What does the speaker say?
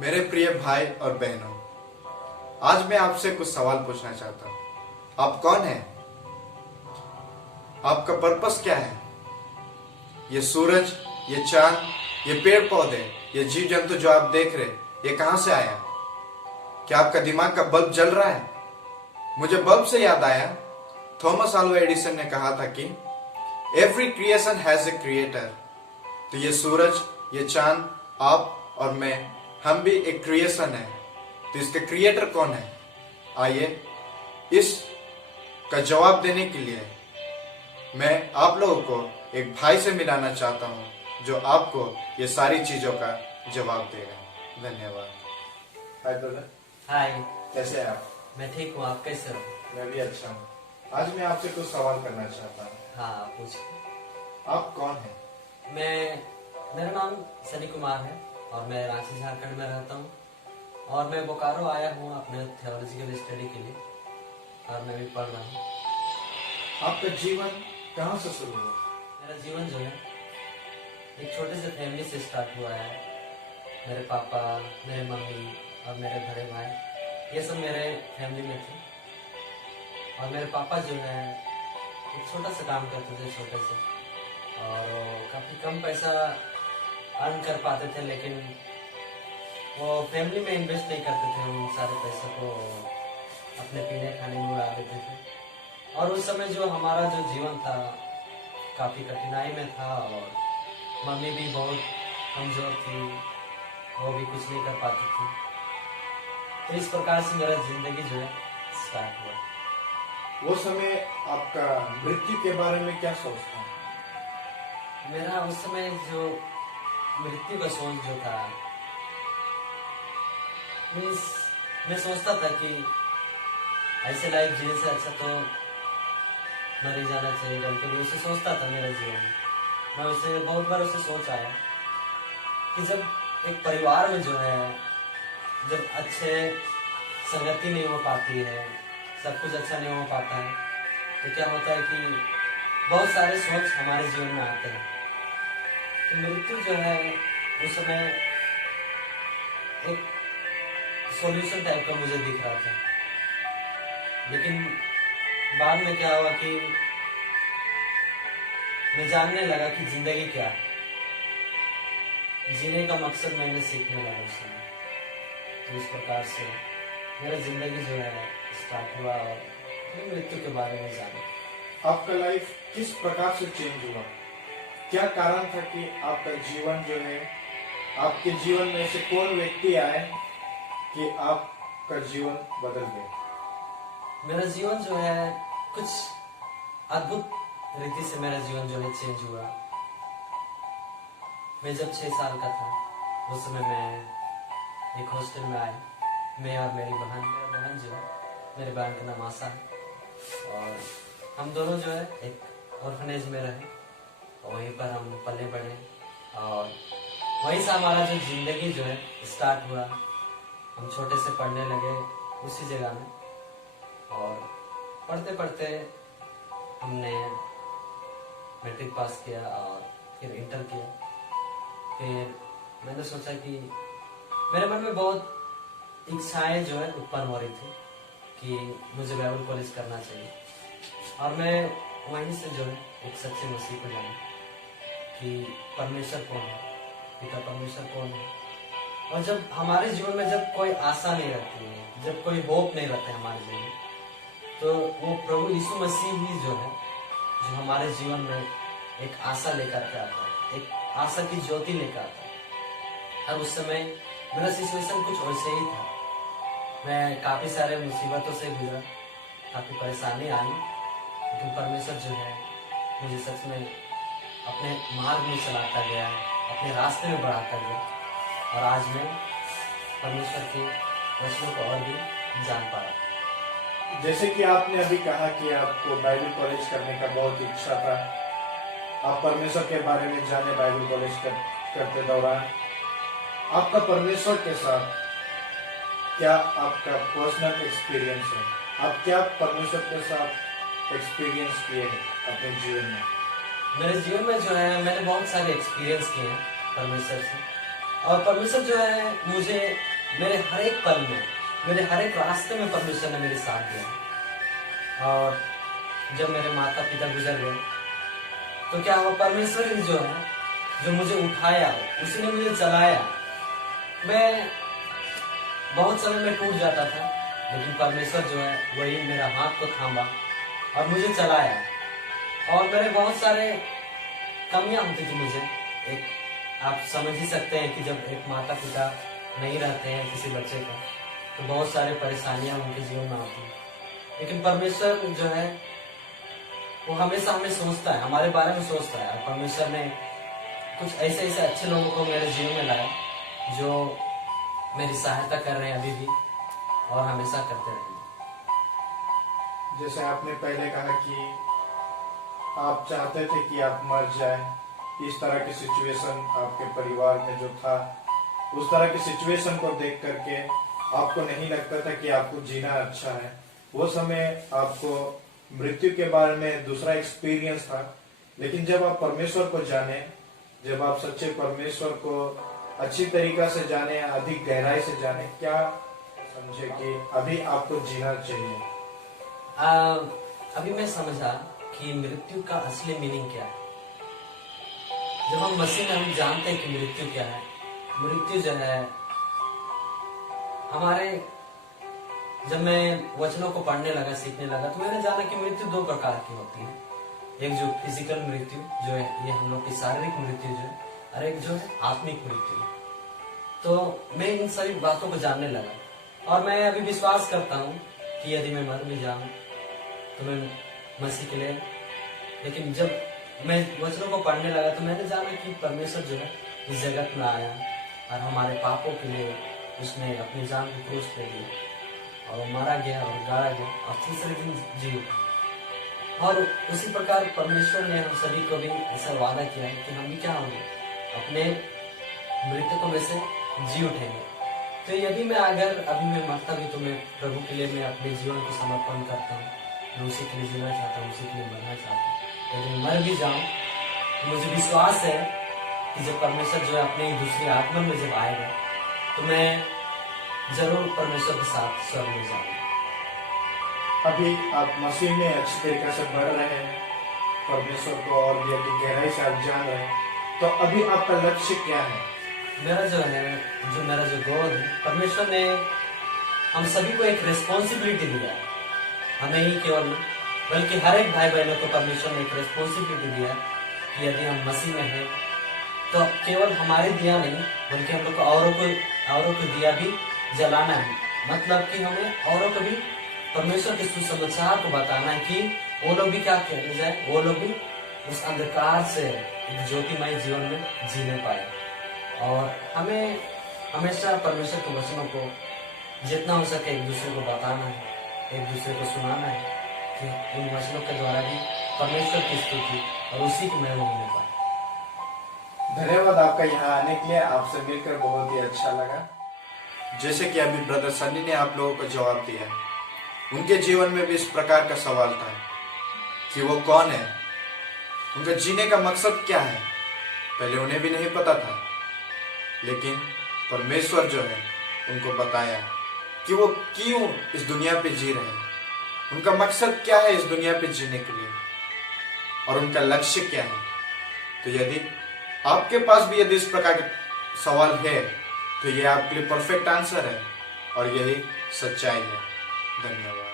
मेरे प्रिय भाई और बहनों, आज मैं आपसे कुछ सवाल पूछना चाहता हूँ। आप कौन हैं? आपका पर्पस क्या है? ये सूरज, ये चांद, ये पेड़ पौधे, ये जीव जंतु जो आप देख रहे, ये कहां से आया? क्या आपका दिमाग का बल्ब जल रहा है? मुझे बल्ब से याद आया, थॉमस अल्वा एडिसन ने कहा था कि every creation has a creator. तो ये सूरज, ये चांद, आप और मैं, हम भी एक क्रिएशन है। तो इसके क्रिएटर कौन है? आइए इस का जवाब देने के लिए मैं आप लोगों को एक भाई से मिलाना चाहता हूं जो आपको ये सारी चीजों का जवाब देगा। धन्यवाद। Hi brother. हाय। कैसे हैं आप? मैं ठीक हूँ, आप कैसे हो? मैं भी अच्छा हूँ। आज मैं आपसे कुछ सवाल करना चाहता हूँ। हाँ, पूछ। आप कौन हैं? मेरा नाम सनी कुमार है और मैं रांची झारखंड में रहता हूँ और मैं बोकारो आया हूँ अपने थियोलॉजिकल स्टडी के लिए और मैं भी पढ़ रहा हूँ। आपका जीवन कहाँ से शुरू हुआ? मेरा जीवन जो है एक छोटे से फैमिली से स्टार्ट हुआ है। मेरे पापा, मेरे मम्मी और मेरे बड़े भाई, ये सब मेरे फैमिली में थे। और मेरे पापा जो है एक छोटा सा काम करते थे, छोटे से, और काफ़ी कम पैसा अर्न कर पाते थे, लेकिन वो फैमिली में इन्वेस्ट नहीं करते थे। उन सारे पैसों को अपने पीने खाने में उड़ा देते थे। और उस समय जो हमारा जो जीवन था काफ़ी कठिनाई में था और मम्मी भी बहुत कमज़ोर थी, वो भी कुछ नहीं कर पाती थी। तो इस प्रकार से मेरा जिंदगी जो है स्टार्ट हुआ। वो समय आपका मृत्यु के बारे में क्या सोचता? मेरा उस समय जो मृत्यु का सोच जो था, मैं सोचता था कि ऐसे लाइफ जीने से अच्छा तो मर ही जाना चाहिए करके उसे सोचता था मेरा जीवन। मैं उसे बहुत बार उसे सोच आया कि जब एक परिवार में जो है जब अच्छे संगति नहीं हो पाती है, सब कुछ अच्छा नहीं हो पाता है, तो क्या होता है कि बहुत सारे सोच हमारे जीवन में आते हैं। तो मृत्यु जो है उस समय एक सॉल्यूशन टाइप का मुझे दिख रहा था। लेकिन बाद में क्या हुआ कि मैं जानने लगा कि जिंदगी क्या है, जीने का मकसद मैंने सीखने लगा उस समय। तो इस प्रकार से मेरा जिंदगी जो है स्टार्ट हुआ और फिर मृत्यु के बारे में जाना। आपका लाइफ किस प्रकार से चेंज हुआ? क्या कारण था कि आपका जीवन जो है, आपके जीवन में से कौन व्यक्ति आए कि आपका जीवन बदल गया? मेरा जीवन जो है कुछ अद्भुत रीति से मेरा जीवन जो है चेंज हुआ। मैं जब 6 साल का था उस समय मैं एक हॉस्टल में आया। मैं और मेरी बहन, मेरा बहन जो है, मेरे बहन का नाम आशा है, और हम दोनों जो है एक ऑर्फनेज में रहे और वहीं पर हम पले बढ़े और वहीं से हमारा जो जिंदगी जो है स्टार्ट हुआ। हम छोटे से पढ़ने लगे उसी जगह में और पढ़ते पढ़ते हमने मैट्रिक पास किया और फिर इंटर किया। फिर मैंने सोचा कि मेरे मन में बहुत इच्छाएं जो है उत्पन्न हो रही थी कि मुझे बाइबल कॉलेज करना चाहिए और मैं वहीं से जो है एक सच्चे मसीह को जाना कि परमेश्वर कौन है, पिता परमेश्वर कौन है। और जब हमारे जीवन में जब कोई आशा नहीं रहती है, जब कोई होप नहीं रहता है हमारे जीवन में, तो वो प्रभु यीशु मसीह ही जो है जो हमारे जीवन में एक आशा लेकर के आता है, एक आशा की ज्योति लेकर आता है। और उस समय मेरा सिचुएशन कुछ वैसे ही था। मैं काफ़ी सारे मुसीबतों से गुजरा, काफ़ी परेशानी आई, लेकिन परमेश्वर जो है मुझे सच में अपने मार्ग में चलाता गया, अपने रास्ते में बढ़ाता गया और आज मैं परमेश्वर के वचनों को और भी जान पा रहा। जैसे कि आपने अभी कहा कि आपको बाइबल कॉलेज करने का बहुत इच्छा था, आप परमेश्वर के बारे में जाने बाइबल कॉलेज करते दौरान आपका परमेश्वर के साथ क्या आपका पर्सनल एक्सपीरियंस है? आप क्या परमेश्वर के साथ एक्सपीरियंस किए हैं अपने जीवन में? मेरे जीवन में जो है मैंने बहुत सारे एक्सपीरियंस किए हैं परमेश्वर से। और परमेश्वर जो है मुझे मेरे हर एक पल में, मेरे हर एक रास्ते में परमेश्वर ने मेरे साथ दिया। और जब मेरे माता पिता गुजर गए तो क्या हुआ, परमेश्वर ही जो है जो मुझे उठाया, उसी ने मुझे चलाया। मैं बहुत समय में टूट जाता था, लेकिन परमेश्वर जो है वही मेरा हाथ को थामा और मुझे चलाया। और मेरे बहुत सारे कमियां होती थी मुझे। एक आप समझ ही सकते हैं कि जब एक माता पिता नहीं रहते हैं किसी बच्चे का, तो बहुत सारे परेशानियां उनके जीवन में आती हैं। लेकिन परमेश्वर जो है वो हमेशा हमें सोचता है, हमारे बारे में सोचता है। और परमेश्वर ने कुछ ऐसे ऐसे अच्छे लोगों को मेरे जीवन में लाया जो मेरी सहायता कर रहे हैं अभी भी और हमेशा करते रहेंगे। जैसे आपने पहले कहा कि आप चाहते थे कि आप मर जाए, इस तरह की सिचुएशन आपके परिवार में जो था, उस तरह की सिचुएशन को देख करके आपको नहीं लगता था कि आपको जीना अच्छा है। वो समय आपको मृत्यु के बारे में दूसरा एक्सपीरियंस था। लेकिन जब आप परमेश्वर को जाने, जब आप सच्चे परमेश्वर को अच्छी तरीका से जाने, अधिक गहराई से जाने, क्या समझे कि अभी आपको जीना चाहिए? अभी मैं समझा कि मृत्यु का असली मीनिंग क्या है। जब हम मसीह में हम जानते हैं कि मृत्यु क्या है। मृत्यु जो है हमारे, जब मैं वचनों को पढ़ने लगा, सीखने लगा, तो मैंने जाना कि मृत्यु दो प्रकार की होती है। एक जो फिजिकल मृत्यु जो है, ये हम लोग की शारीरिक मृत्यु जो है, और एक जो है आत्मिक मृत्यु। तो मैं इन सभी बातों को जानने लगा और मैं अभी विश्वास करता हूँ कि यदि मैं मर भी जाऊं तो मैं मसीह के लिए। लेकिन जब मैं वचनों को पढ़ने लगा तो मैंने जाना कि परमेश्वर जो है इस जगत में आया और हमारे पापों के लिए उसने अपनी जान को क्रूस पे दिया और वो मारा गया और गाड़ा गया और तीसरे दिन जी उठा। और उसी प्रकार परमेश्वर ने हम सभी को भी ऐसा वादा किया है कि हम भी क्या होंगे, अपने मृतकों में से जी उठेंगे। तो यदि मैं अगर अभी मैं मरता भी तो मैं प्रभु के लिए मैं अपने जीवन को समर्पण करता हूँ। मैं उसी के लिए जीना चाहता हूँ, उसी के लिए मरना चाहता हूँ। यदि मर भी जाऊं तो मुझे विश्वास है कि जब परमेश्वर जो है अपने दूसरे आगमन में जब आएगा तो मैं जरूर परमेश्वर के साथ स्वर्ग में जाऊंगा। अभी आप मसीह में अच्छी तरीके से बढ़ रहे हैं, परमेश्वर को और भी अधिक गहराई से आप जान रहे हैं, तो अभी आपका लक्ष्य क्या है? मेरा जो गोल है, परमेश्वर ने हम सभी को एक रिस्पॉन्सिबिलिटी दिया है। हमें ही केवल नहीं बल्कि हर एक भाई बहनों को परमेश्वर ने एक रिस्पॉन्सिबिलिटी दिया है कि यदि हम मसीह में हैं तो केवल हमारे दिया नहीं बल्कि हम लोग को औरों को दिया भी जलाना है। मतलब कि हमें औरों को भी परमेश्वर के सुसमाचार को बताना है कि वो लोग भी क्या कहने जाए, वो लोग भी उस अंधकार से एक ज्योतिमय जीवन में जीने पाए। और हमें हमेशा परमेश्वर के वचनों को जितना हो सके एक दूसरे को बताना है, एक दूसरे को सुनाना है कि इन वचनों के द्वारा भी परमेश्वर की स्तुति और उसी की महिमा होने पाए। धन्यवाद आपका यहाँ आने के लिए, आपसे मिलकर बहुत ही अच्छा लगा। जैसे कि अभी ब्रदर सन्नी ने आप लोगों को जवाब दिया, उनके जीवन में भी इस प्रकार का सवाल था कि वो कौन है, उनका जीने का मकसद क्या है। पहले उन्हें भी नहीं पता था, लेकिन परमेश्वर जो है उनको बताया कि वो क्यों इस दुनिया पे जी रहे हैं, उनका मकसद क्या है इस दुनिया पे जीने के लिए और उनका लक्ष्य क्या है। तो यदि आपके पास भी यदि इस प्रकार के सवाल है तो ये आपके लिए परफेक्ट आंसर है और यही सच्चाई है। धन्यवाद।